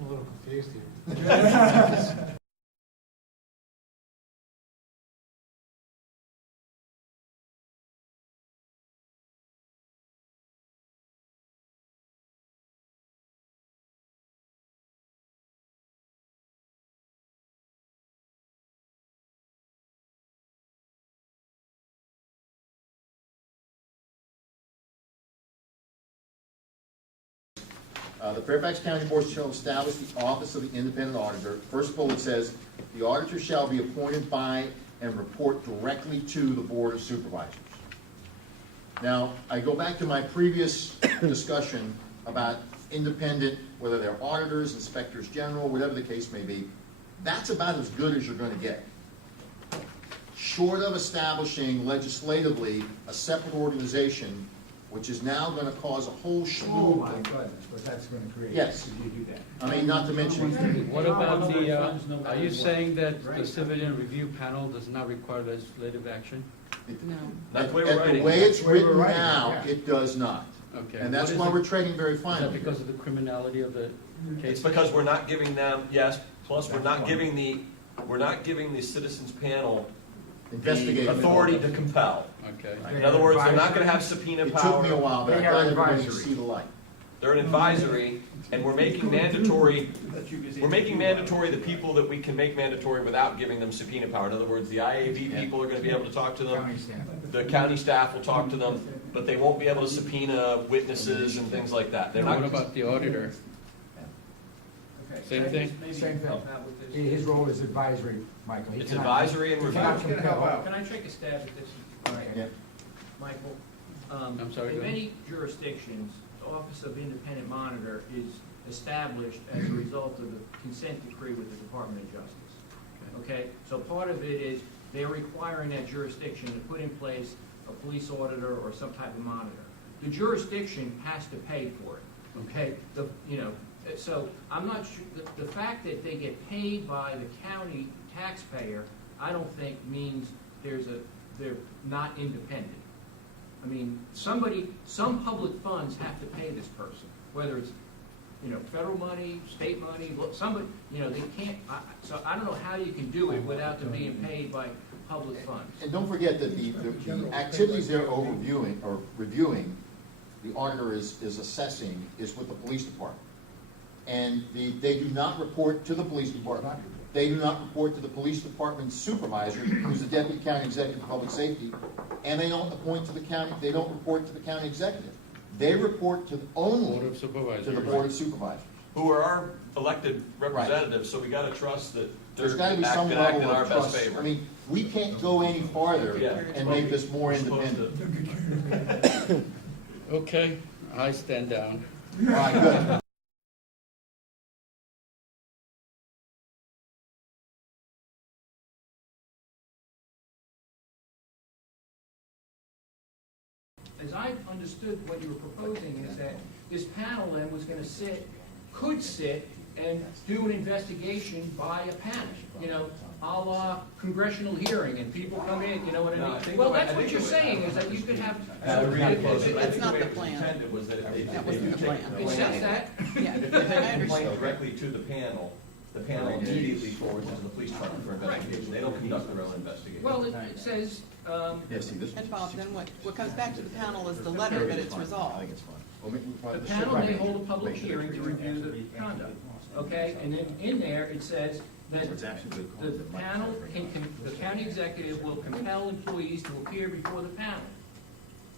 I'm a little confused here. The Fairfax County Board shall establish the office of the independent auditor. First of all, it says, the auditor shall be appointed by and report directly to the Board of Supervisors. Now, I go back to my previous discussion about independent, whether they're auditors, inspectors general, whatever the case may be. That's about as good as you're going to get. Short of establishing legislatively a separate organization, which is now going to cause a whole slew. Oh my goodness, what that's going to create. Yes. If you do that. I mean, not to mention. What about the, are you saying that the civilian review panel does not require legislative action? No. At the way it's written now, yeah. it does not. Okay. And that's What is why it? we're trading very Is finely. that because of the criminality of the case? It's because we're not giving them, yes, plus we're not giving the citizens panel the Investigative authority to compel. Okay. In other words, they're not gonna have subpoena It took me a power. while, but I They are got everybody to advisory. see the light. They're an advisory, and we're making mandatory the people that we can make mandatory without giving them subpoena power. In other words, the IAB people are gonna be able to talk to them. County staff. The county staff will talk to them, but they won't be able to subpoena witnesses and things like that. They're What not. about the auditor? Okay. Same thing? Maybe Same you can thing. help out with this. His role is advisory, Michael. He It's cannot- advisory and he review. cannot compel. Can I take a stab at this? Yeah. Michael? I'm sorry, In go ahead. many jurisdictions, the Office of Independent Monitor is established as a result of the consent decree with the Department of Justice. Okay? So part of it is they're requiring that jurisdiction to put in place a police auditor or some type of monitor. The jurisdiction has to pay for it. Okay? So I'm not sure, the fact that they get paid by the county taxpayer, I don't think means they're not independent. I mean, some public funds have to pay this person, whether it's, federal money, state money, somebody, they can't, so I don't know how you can do it without them being paid by public funds. And don't forget that the activities they're reviewing, the auditor is assessing, is with the police department. And they do not report to the police department. They do not report to the police department supervisor, who's the deputy county executive of public safety, and they don't report to the county executive. They report to only Board of Supervisors. to the board of supervisors. Who are our elected representatives, so we gotta trust that they're There's got to be some acting level in our of best trust. favor. I mean, we can't go any farther Yeah. and make this more We're supposed independent. Okay, I stand down. All right, good. As I understood what you were proposing is that this panel then was gonna could sit and do an investigation by a panel, a la congressional hearing, and people come in, you know what No, I I mean? think Well, the way- that's I what think you're the way- saying, is that you could have. That's not the plan. Intended was that if they That wasn't the take plan. It says that. Yeah, If I they take a understand. complaint directly to the panel immediately forwards it to the police department for investigation. They don't conduct their own investigation. Well, it says, Yeah, see, this. And Bob, then what comes back to the panel is the letter that it's I resolved. think it's fine. Well, maybe we the probably panel should- may hold a public hearing to review the conduct, okay? And then in there, it says that the panel the county executive will compel employees to appear before the panel.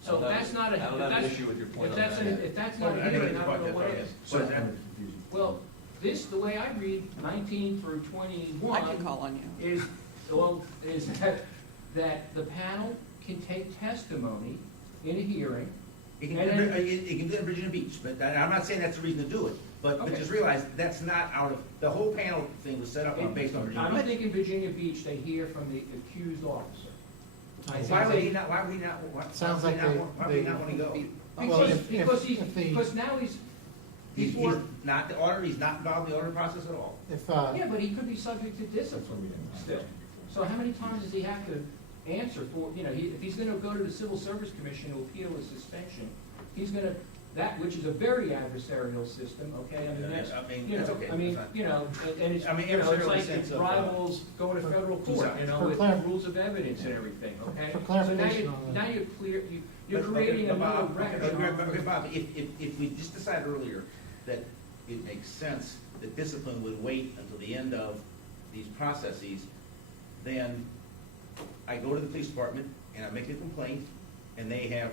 So if that's not a, I don't have an issue with your point on that. if that's not a hearing, I don't know what is. Well, this, the way I read 19 through I 21 can call on you. is that the panel can take testimony in a hearing. You can, And then- you can do it in Virginia Beach, but I'm not saying that's the reason to do it. But Okay. just realize, that's not the whole panel thing was set up based on I Virginia don't Beach. think in Virginia Beach they hear from the accused officer. I think Why would they- he not, why would he not, Sounds like they- why would he not want to go? Well, Because now he's He's before, not the auditor, he's not involved in the auditor process at all. If, yeah, but he could be subject to discipline still. So how many times does he have to answer for, if he's gonna go to the Civil Service Commission to appeal a suspension, he's gonna that, which is a very adversarial system, okay, I mean, that's, I mean, you that's know, okay, I mean, that's fine. you know, and it's, I mean, you know, it's adversarial in like the sense it of, rivals going to federal court, you know, For with clar- rules of evidence and everything, okay? For So clarification now on now that. you're clear, you're But, creating okay, a Bob, new record. okay, Bob, if we just decided earlier that it makes sense that discipline would wait until the end of these processes, then I go to the police department and I make a complaint, and they have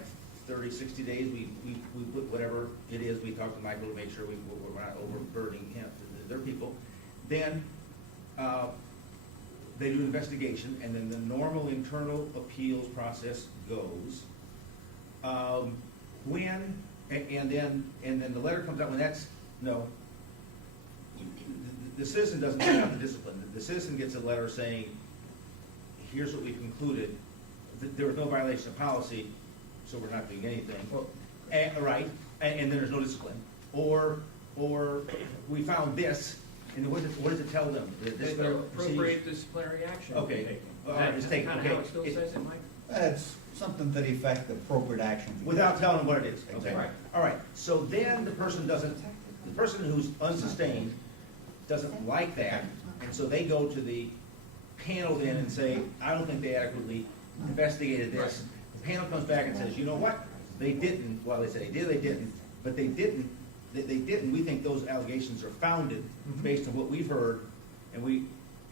30, 60 days, we put whatever it is, we talk to Michael to make sure we're not overburdening him, their people. Then, they do an investigation, and then the normal internal appeals process goes. When, and then the letter comes out, when that's, no, the citizen doesn't get out the discipline. The citizen gets a letter saying, here's what we concluded, there was no violation of policy, so we're not doing anything. Right, and then there's no discipline. Or we found this, and what does it tell them? That this They appropriate disciplinary action. Okay. taken. All right, it's taken, Kind of how okay. it still It- says it, Mike? It's something to the effect of appropriate action. Without telling them what it is, okay? Right. All right, so then the person who's unsustained doesn't like that, and so they go to the panel then and say, I don't think they adequately investigated this. The panel comes back and says, you know what? They didn't, well, they said they did, they didn't, but they didn't, we think those allegations are founded based on what we've heard, and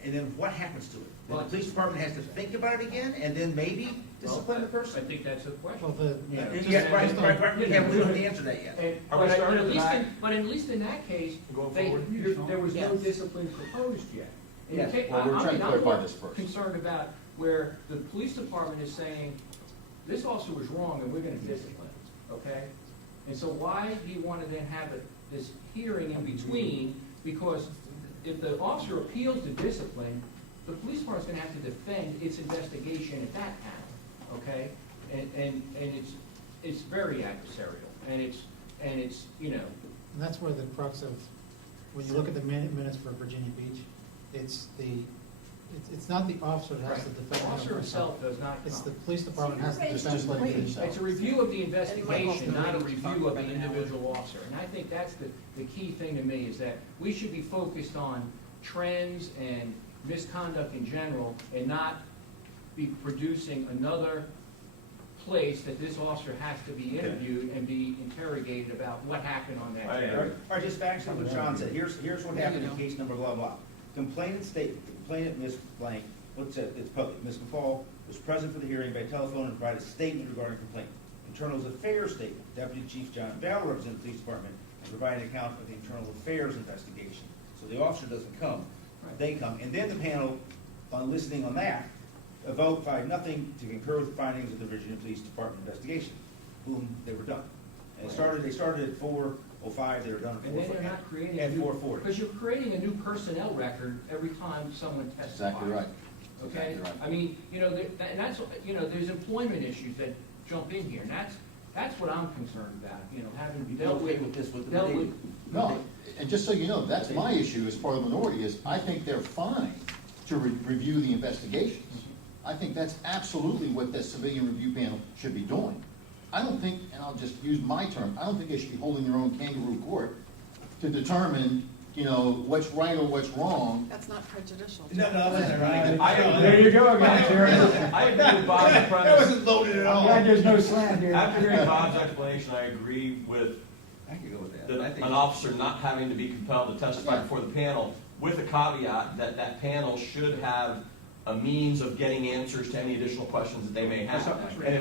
then what happens to it? Then the police department has to think about it again, and then maybe discipline the I person? think that's a question. Well, the, Yeah, right, we haven't answered that yet. And- Are we but starting at least tonight? in- But at least in that case, Going they, forward? there was no Yes. discipline proposed yet. In the Yes. ca- Well, we're I trying mean, to I'm clarify more this first. concerned about where the police department is saying, this officer was wrong and we're gonna discipline, okay? And so why do you wanna then have this hearing in between? Because if the officer appeals to discipline, the police department's gonna have to defend its investigation at that panel, okay? And it's very adversarial, and it's, you know, and that's where the crux of, when you look at the minutes for Virginia Beach, it's not the officer that has to defend. the officer him. himself does not It's the come. police department has to Just defend like himself. It's a review of the And Michael's investigation, gonna not a read review talk of the about an hour. individual officer. And I think that's the key thing to me, is that we should be focused on trends and misconduct in general, and not be producing another place that this officer has to be interviewed and be interrogated about what happened on that I day. agree. All right, just facts what John said, here's what happened in case number blah, blah. Complainant statement, the complainant, Ms. Blank, what's it, it's public, Ms. McCall was present for the hearing by telephone and provided a statement regarding complaint. Internal Affairs statement, Deputy Chief John Bell represented the police department and provided an account of the internal affairs investigation. So the officer doesn't come, they come, and then the panel, on listening on that, voted nothing to concur with the findings of the Virginia Police Department investigation. Boom, they were done. And they started at 4:05, they were done at And then you're not creating a at new, 4:40. because you're creating a new personnel record every time someone testifies. Exactly right. Okay, Exactly right. I mean, you know, and that's, you know, there's employment issues that jump in here, and that's what I'm concerned about, you know, having You dealt okay with, with this, with the dealt behavior? with. No, and just so you know, that's my issue as part of the minority, is I think they're fine to review the investigations. I think that's absolutely what the civilian review panel should be doing. I don't think, and I'll just use my term, I don't think they should be holding their own kangaroo court to determine, you know, what's right or what's wrong. That's not prejudicial. No, that's right. There you go again, Jerry. I agree with Bob's That premise. wasn't loaded at I'm all. glad there's no slant here. After hearing Bob's explanation, I agree with I can go with that. an officer not having to be compelled to testify before the panel, with a caveat that that panel should have a means of getting answers to any additional questions that they may have. And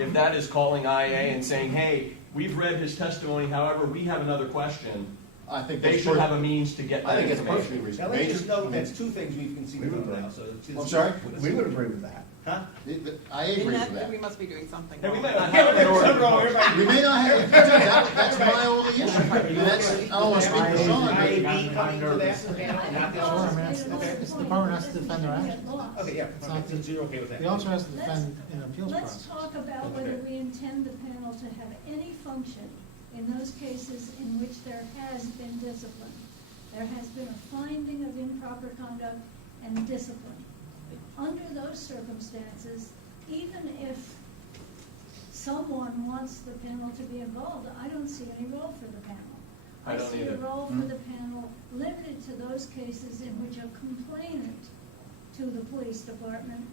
if that is calling IA and saying, hey, we've read his testimony, however, we have another question, I think they that's should have a means to get I that think it's perfectly information. Now, reasonable. let's just note, that's two things we've conceded on now, so. I'm sorry? We would agree with that. Huh? I In agree that, with that. we must be doing something And we wrong. might not Yeah, have but an there's something wrong, order. everybody. We may not have, that's my only issue. I mean, that's, I don't want to speak for Sean, but IAB coming to that panel, not the Sure, I officer? mean, it's the department has to defend their actions. Okay, yeah, It's not so you're okay with that? The officer has to defend in an appeals Let's process. talk about whether we intend the panel to have any function in those cases in which there has been discipline. There has been a finding of improper conduct and discipline. Under those circumstances, even if someone wants the panel to be involved, I don't see any role for the panel. I don't see a either. role for the panel limited to those cases in which a complainant to the police department,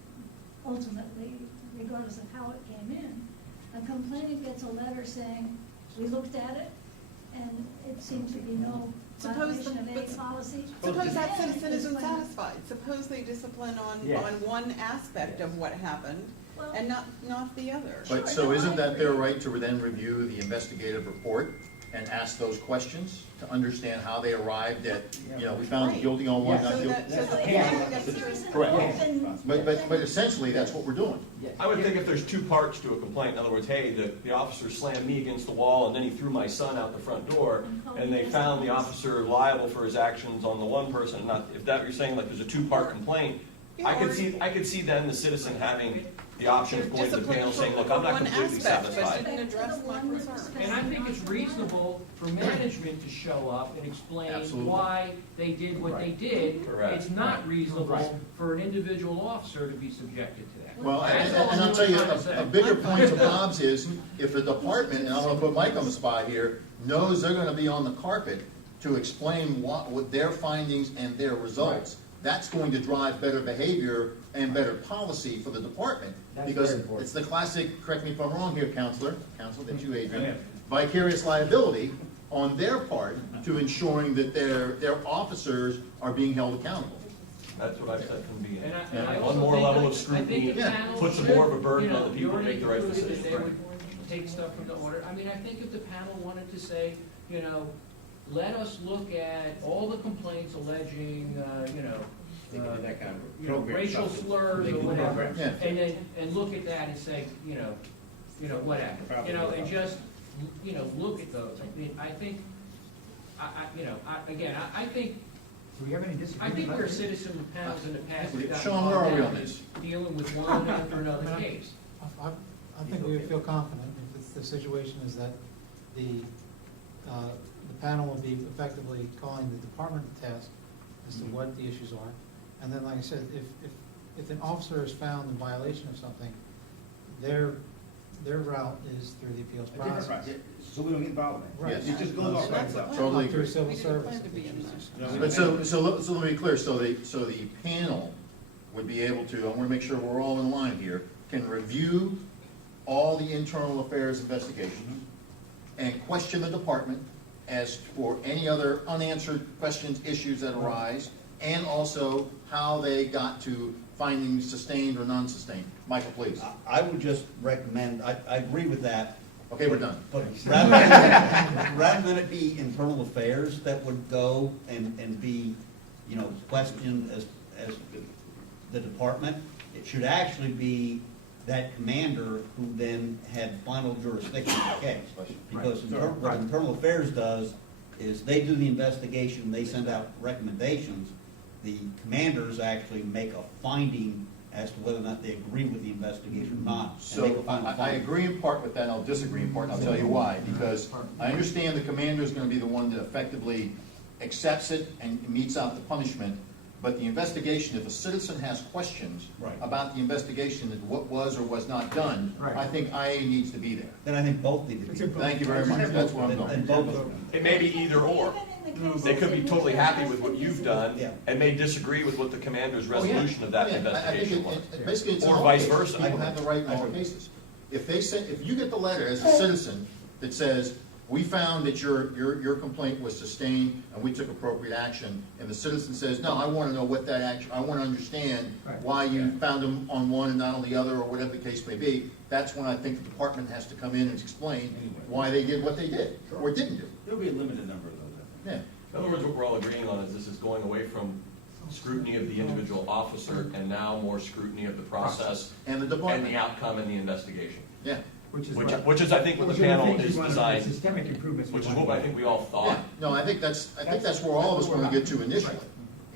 ultimately, regardless of how it came in, a complainant gets a letter saying, we looked at it, and it seemed to be no Suppose violation of any but policy. Suppose that Then citizen isn't discipline. satisfied. Suppose they discipline on Yes. one aspect of what happened Well- and not the other. But so isn't that their right to then review the investigative report and ask those questions to understand how they arrived at, you know, we found Right. guilty on one, Yes. not So guilty? that, so the Yeah. panel gets There is to. an Correct. open- But essentially, that's what we're doing. I would think if there's two parts to a complaint, in other words, hey, the officer slammed me against the wall and then he threw my son out the front door, and they found the officer liable for his actions on the one person, and not, if that you're saying like there's a two-part complaint, I could see then the citizen having the option of going to the panel saying, look, I'm not completely satisfied. But didn't address my concern. And I think it's reasonable for management to show up and explain Absolutely. why they did what they did. Correct. It's not reasonable for an individual officer to be subjected to that. Well, That's and all I'll I'm tell you, trying to say. a bigger point to Bob's is, if the department, and I'm gonna put Mike on the spot here, knows they're gonna be on the carpet to explain what their findings and their results, that's going to drive better behavior and better policy for the department. That's Because very important. it's the classic, correct me if I'm wrong here, Counselor, that's you, Yeah. Adrian, vicarious liability on their part to ensuring that their officers are being held accountable. That's what I've said from the beginning. And I One also more think level of I scrutiny think the Yeah. panel puts should, more of a burden you know, on the people you who make the right already included decisions. that they would take stuff from the order. I mean, I think if the panel wanted to say, you know, let us look at all the complaints alleging, racial slurs or whatever, Yeah. and look at that and say, whatever, and just, look at those. I mean, I think, I think Do we have any I disagreement? think about where this? citizen panels in the past have gotten Sean, where are we bogged on down this? dealing with one after another case. I think we would feel confident if it's, the situation is that the panel will be effectively calling the department to task as to what the issues are. And then, like I said, if an officer is found in violation of something, their route is through the appeals A different process. route, yeah, so we don't get involved in it. Right. It just goes off by That's the itself. plan. Totally Not agree. Through civil We didn't service. plan to be in that. But so let me be clear, so the panel would be able to, I wanna make sure we're all in line here, can review all the internal affairs investigations and question the department as for any other unanswered questions, issues that arise, and also how they got to findings sustained or non-sustained. Michael, please. I would just recommend, I agree with that, Okay, we're done. but rather than it be internal affairs that would go and be, questioned as the department, it should actually be that commander who then had final jurisdiction of the case. Because what internal affairs does is they do the investigation, they send out recommendations. The commanders actually make a finding as to whether or not they agree with the investigation or not. and make a So final I finding. agree in part with that, and I'll disagree in part, and I'll tell you why. Because I understand the commander is gonna be the one that effectively accepts it and metes out the punishment. But the investigation, if a citizen has questions Right. about the investigation, and what was or was not done, Right. I think IA needs to be there. Then I think both need to It's be. important. Thank you very much, that's where I'm And going. both of them. It may be either or. Even in the They could be cases in totally which there happy has with what been you've discipline. done Yeah. and may disagree with what the commander's resolution of that Oh, yeah. I think investigation was. Basically, it's in Or all vice cases. versa. People have the right in all cases. If you get the letter as a citizen that says, we found that your complaint was sustained and we took appropriate action, and the citizen says, no, I want to know what that action, I want to understand Right. why you found them on one and not on the other, or whatever the case may be, that's when I think the department has to come in and explain why they did what they did, or didn't do. There'll be a limited number of those, I think. Yeah. In other words, what we're all agreeing on is this is going away from scrutiny of the individual officer and now more scrutiny of the process And the and the department, outcome in the investigation. yeah. Which is, I think, what the Those are panel things we is wanna- designed, Systemic improvements. which is what I think we all thought. No, I think that's where all of us want to get to initially.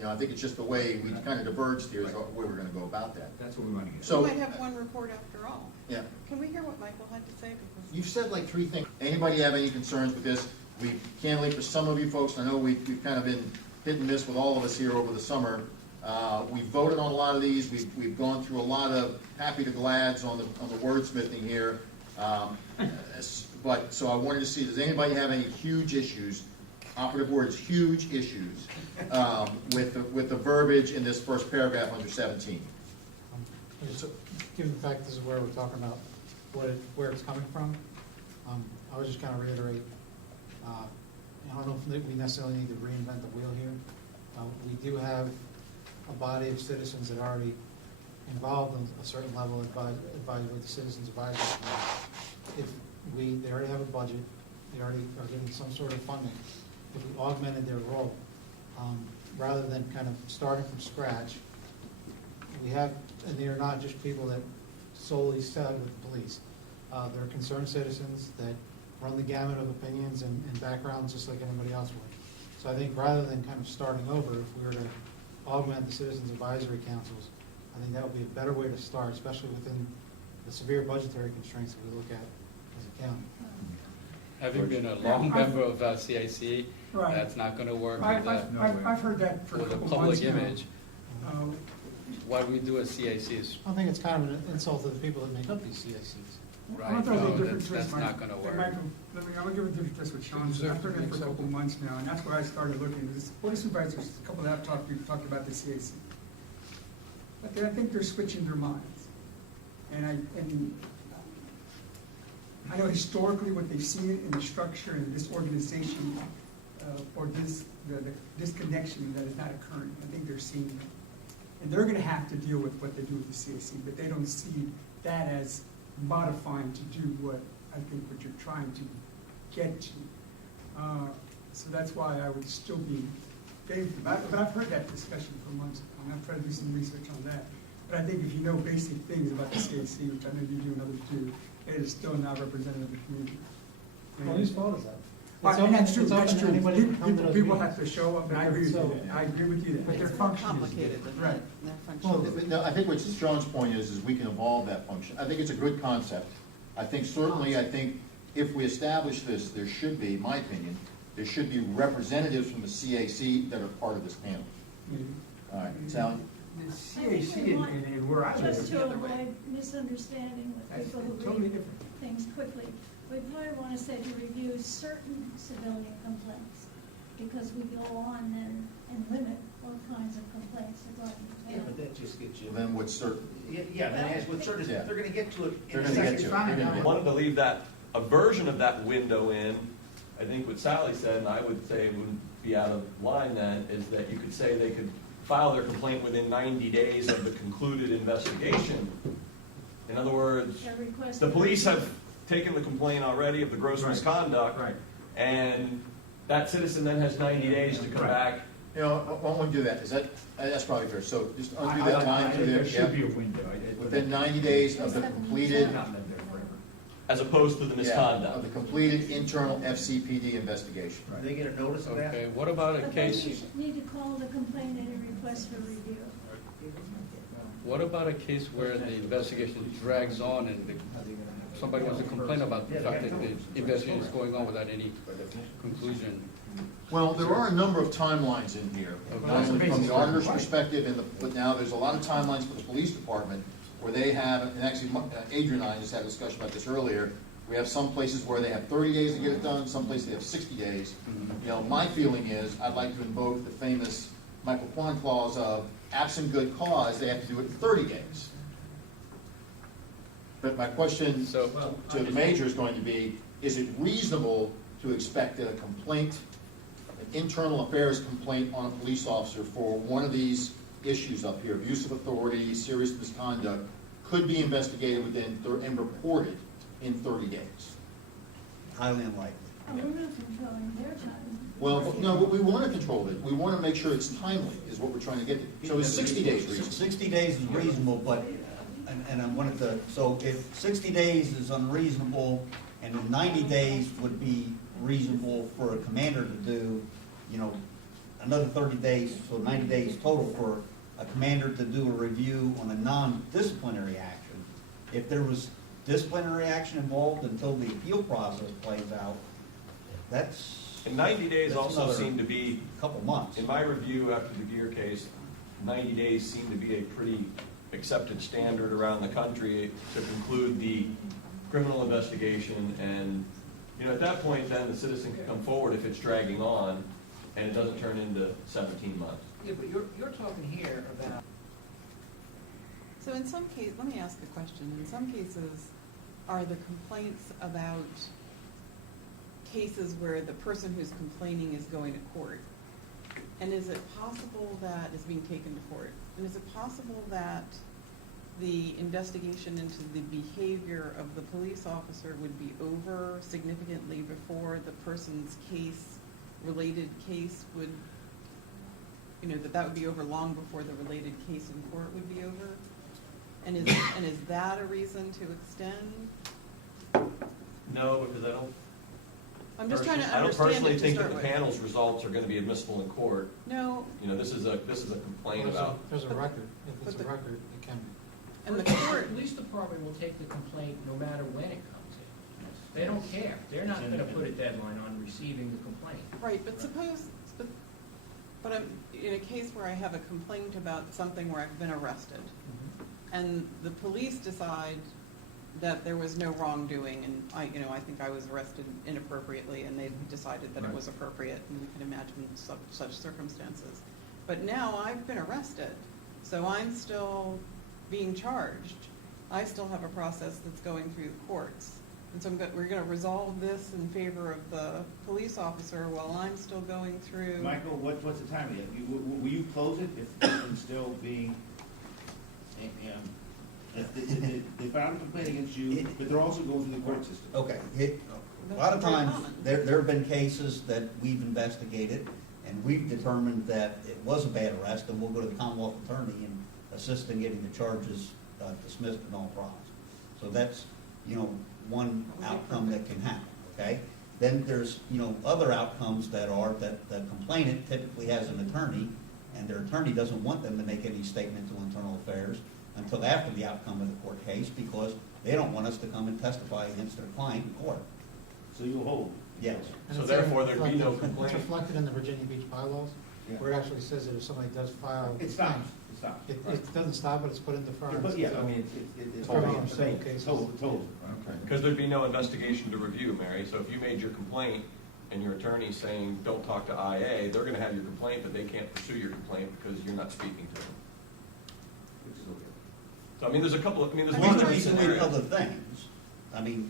I think it's just the way we kind of diverged here is where we're gonna go about that. That's what we want to get. We So, might have one report after all. yeah, Can we hear what Michael had to say? Because you've said like 3 things. Anybody have any concerns with this? We candidly, for some of you folks, I know we've kind of been hit and miss with all of us here over the summer. We voted on a lot of these. We've gone through a lot of happy to glads on the wordsmithing here. But, so I wanted to see, does anybody have any huge issues, operative word is huge issues, with the verbiage in this first paragraph under 17? Given the fact this is where we're talking about where it's coming from, I would just kind of reiterate, I don't know if we necessarily need to reinvent the wheel here. We do have a body of citizens that are already involved in a certain level of advisory with the Citizens Advisory Committee. They already have a budget, they already are getting some sort of funding. If we augmented their role, rather than kind of starting from scratch, we have, and they are not just people that solely side with the police. They're concerned citizens that run the gamut of opinions and backgrounds just like anybody else would. So I think rather than kind of starting over, if we were to augment the Citizens Advisory Councils, I think that would be a better way to start, especially within the severe budgetary constraints that we look at as a county. Having been a long member of CIC, Right. that's not gonna work I've with heard that for a the couple public months now. image. What we do at CIC is, I think it's kind of an insult to the people that make up these CICs. right, I'm gonna throw a no, different that's twist, Mike. not gonna work. Michael, I'm gonna give a different twist with Sean. So I've heard that for a couple months now, and that's where I started looking. This Board of Supervisors, a couple that we've talked about the CAC. But I think they're switching their minds. And I know historically what they've seen in the structure and this organization, or this disconnection that is not occurring. I think they're seeing it. And they're gonna have to deal with what they do with the CAC, but they don't see that as modifying to do what I think what you're trying to get to. So that's why I would still be favorable. But I've heard that discussion for months, and I've tried to do some research on that. But I think if you know basic things about the CAC, which I know you do and others do, it is still not representative of the community. Well, whose fault is that? And that's true, It's open that's to true. anybody can come to those People meetings. have to show up, and I agree with you. I agree with you. But their It's more function is complicated than right. that. Their Well, function. No, I think what Sean's point is we can evolve that function. I think it's a good concept. I think certainly, if we establish this, there should be, in my opinion, there should be representatives from the CAC that are part of this panel. All right, Sally? The CAC and where I live Just is to the other way. avoid misunderstanding with That's people who totally read different. things quickly, we probably want to say to review certain civilian complaints, because we go on and limit all kinds of complaints regarding the Yeah, town. but that just gets you. Then what's certain? Yeah, then as with certain, Yeah. they're gonna get to it in They're a gonna get second. to it. Fine, They're gonna fine. get I wanted to leave that, a version of that window in, I think what Sally said, and I would say wouldn't be out of line then, is that you could say they could file their complaint within 90 days of the concluded investigation. In other words, A request. the police have taken the complaint already of the gross Right. misconduct, Right. and that citizen then has 90 days to come Right. back. You know, why don't we do that? That's probably fair. So just undo that line through There there. should be Yeah. a window. Within 90 days of the completed, Not live there forever. As opposed to the of misconduct. the completed internal FCPD investigation. Do they get a notice of that? Okay, what about a But then case, you should need to call the complainant and request for review. what about a case where the investigation drags on and somebody wants to complain about the fact that the investigation is going on without any conclusion? Well, there are a number of timelines in here, not only from the auditor's perspective, but now there's a lot of timelines for the police department where they have, and actually Adrian and I just had a discussion about this earlier, we have some places where they have 30 days to get it done, some places they have 60 days. You know, my feeling is, I'd like to invoke the famous Michael Kwan clause of absent good cause, they have to do it in 30 days. But my question So, to the major is going to be, is it reasonable to expect that a complaint, an internal affairs complaint on a police officer for one of these issues up here, abuse of authority, serious misconduct, could be investigated and reported in 30 days? Highly unlikely. Oh, we're not controlling their time. Well, no, but we want to control it. We want to make sure it's timely, is what we're trying to get to. So is 60 days reasonable? 60 days is reasonable, but, and I wanted to, so if 60 days is unreasonable, and then 90 days would be reasonable for a commander to do, you know, another 30 days, so 90 days total for a commander to do a review on a non-disciplinary action. If there was disciplinary action involved until the appeal process plays out, that's And 90 days That's also another- seem to be, a couple months. in my review after the Gear case, 90 days seem to be a pretty accepted standard around the country to conclude the criminal investigation, and, you know, at that point, then the citizen can come forward if it's dragging on, and it doesn't turn into 17 months. Yeah, but you're talking here about. So in some case, let me ask a question. In some cases, are the complaints about cases where the person who's complaining is going to court? And is it possible that is being taken to court? And is it possible that the investigation into the behavior of the police officer would be over significantly before the person's related case would, you know, that would be over long before the related case in court would be over? And is that a reason to extend? No, because I don't. I'm just trying to I don't understand personally it to think that start the with. panel's results are gonna be admissible in court. No, You know, this is a complaint about. There's a record. If it's But a the- record, it can be. and the The court, police department will take the complaint no matter when it comes in. They don't care. They're not gonna put a deadline on receiving the complaint. right, but suppose, but I'm, in a case where I have a complaint about something where I've been arrested, and the police decide that there was no wrongdoing, and I think I was arrested inappropriately, and they decided that it was appropriate, and you can imagine such circumstances. But now I've been arrested, so I'm still being charged. I still have a process that's going through the courts. And so we're gonna resolve this in favor of the police officer while I'm still going through. Michael, what's the time yet? Will you close it if it's still being, if they filed a complaint against you, but they're also going through the court system? Okay, a lot of That's very times, common. there have been cases that we've investigated, and we've determined that it was a bad arrest, and we'll go to the Commonwealth Attorney and assist in getting the charges dismissed and all trials. So that's, one outcome that can happen, okay? Then there's, other outcomes that are, that the complainant typically has an attorney, and their attorney doesn't want them to make any statement to internal affairs until after the outcome of the court case, because they don't want us to come and testify against their client in court. So you'll hold? Yes. And So it's therefore, there'd be no reflected- complaint. It's reflected in the Virginia Beach bylaws, Yeah. where it actually says that if somebody does file. It stops, it stops. It doesn't stop, but it's put in deference. But yeah, I until- mean, it's Probably totally, in civil cases. total. Okay. Because there'd be no investigation to review, Mary. So if you made your complaint and your attorney's saying, don't talk to IA, they're gonna have your complaint, but they can't pursue your complaint because you're not speaking to them. Which is okay. So, I mean, there's a couple of, there's I lots mean, of we can do scenarios. other things. I mean,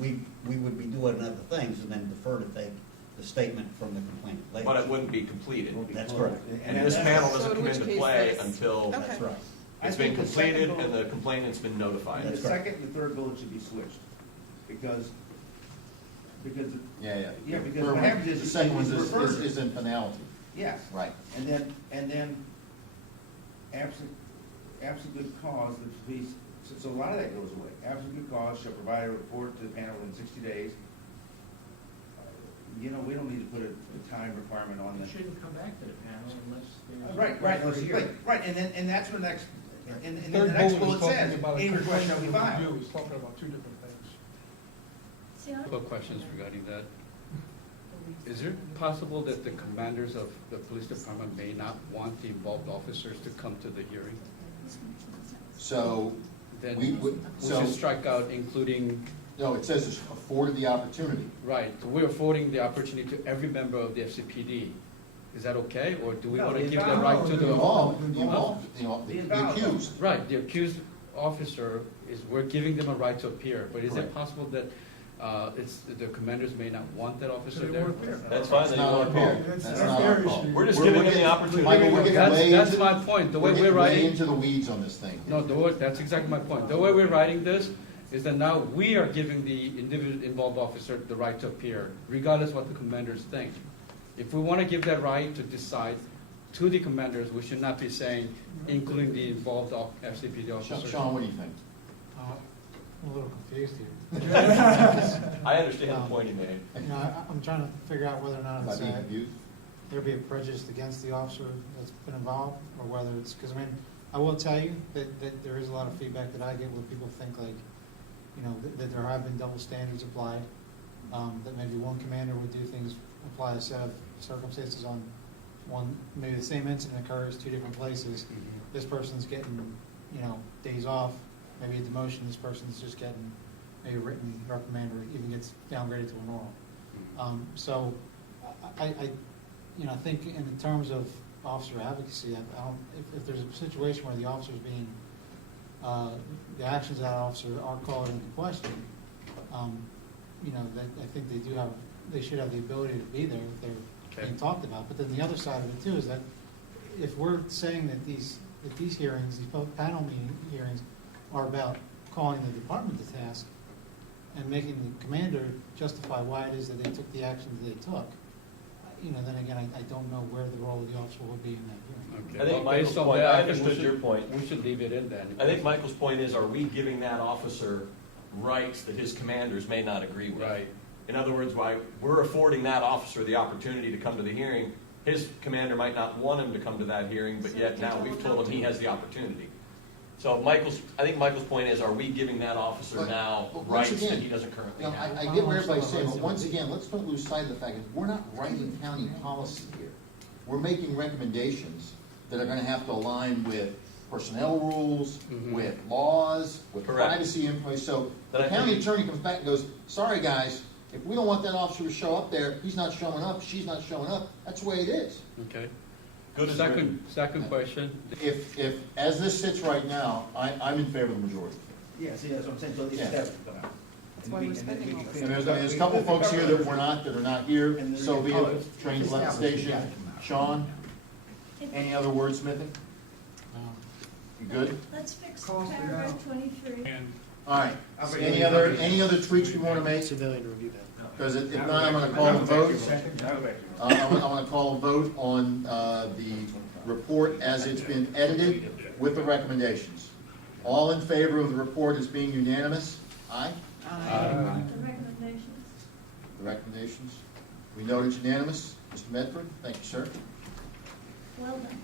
we would be doing other things and then defer to take the statement from the complainant later. But it wouldn't be completed. Won't be That's closed. correct. And this panel So doesn't in come which into case play this- until Okay. That's right. it's been completed and the complainant's been notified. And the That's correct. second and the third bullet should be switched, because, Yeah. Yeah, because what happens is The second one it's referred. is in finality. yes. Right. And then, absent good cause, the police, so a lot of that goes away. Absent good cause shall provide a report to the panel in 60 days. We don't need to put a time requirement on It that. shouldn't come back to the panel unless there's. Right, and that's what next, and then the Third next bullet bullet is talking says, about a any request shall complaint be with filed. review. It's talking about two different things. See, A couple of questions regarding that. Is it possible that the commanders of the police department may not want the involved officers to come to the hearing? So, Then we we would, should strike out including, no, it says it's afforded the opportunity. right, so we're affording the opportunity to every member of the FCPD. Is that okay, or do we No, want to the give the involved- right to The the? involved, The the involved. accused. Right, the accused officer is, we're giving them a right to appear, but is it Correct. possible that the commanders may not want that officer So they there? weren't there. That's fine, That's they not don't our appear. call. That's That's not not their our call. issue. We're just We're giving them getting- the opportunity. Michael, we're getting way That's into- my point, the way we're getting way writing. into the weeds on this thing. No, that's exactly my point. The way we're writing this is that now we are giving the individual involved officer the right to appear, regardless what the commanders think. If we want to give that right to decide to the commanders, we should not be saying, including the involved FCPD officers. Sean, what do you think? I'm a little confused here. I understand the point you made. I'm trying to figure out whether or not By it's, being confused? there'd be a prejudice against the officer that's been involved, or whether it's, because I will tell you that there is a lot of feedback that I get where people think like, that there have been double standards applied, that maybe one commander would do things, apply a set of circumstances on one, maybe the same incident occurs two different places. This person's getting, days off, maybe a demotion, this person's just getting, a written reprimand or even gets downgraded to an oral. So I I think in terms of officer advocacy, I don't, if there's a situation where the officer's being, the actions of that officer are called into question, that I think they should have the ability to be there if they're being talked about. But then the other side of it too is that if we're saying that these hearings, these panel meeting hearings are about calling the department to task and making the commander justify why it is that they took the actions they took, then again, I don't know where the role of the officer will be in that hearing. Okay. I think Well, based Michael's on point, that, I think we understood should- your point. We should leave it in then. I think Michael's point is, are we giving that officer rights that his commanders may not agree with? Right. In other words, why we're affording that officer the opportunity to come to the hearing, his commander might not want him to come to that hearing, but yet now we've told him he has the opportunity. So I think Michael's point is, are we giving that officer But- now but once rights that again, he doesn't currently I have? get what everybody's saying, but once again, let's don't lose sight of the fact that we're not writing county policy here. We're making recommendations that are gonna have to align with personnel rules, Mhm. with laws, with Correct. privacy information. So But the I county think- attorney comes back and goes, sorry, guys, if we don't want that officer to show up there, he's not showing up, she's not showing up, that's the way it is. Okay. Good as written. Second question. If, as this sits right now, I'm in favor of the majority. Yeah, see, that's what I'm saying, so it's Yeah. established, come out. That's why we're spending all this. And there's a couple folks here that are not here, Sylvia, trains left station, Sean, any other wordsmithing? You good? Let's fix Cost it paragraph out. 23. All right, any other tweaks we wanna make? Civilian to review that. Because if not, I'm gonna call a vote. Second? I'm gonna call a vote on, the report as it's been edited with the recommendations. All in favor of the report as being unanimous? Aye? The recommendations. The recommendations? We note it's unanimous. Mr. Medford, thank you, sir. Well done.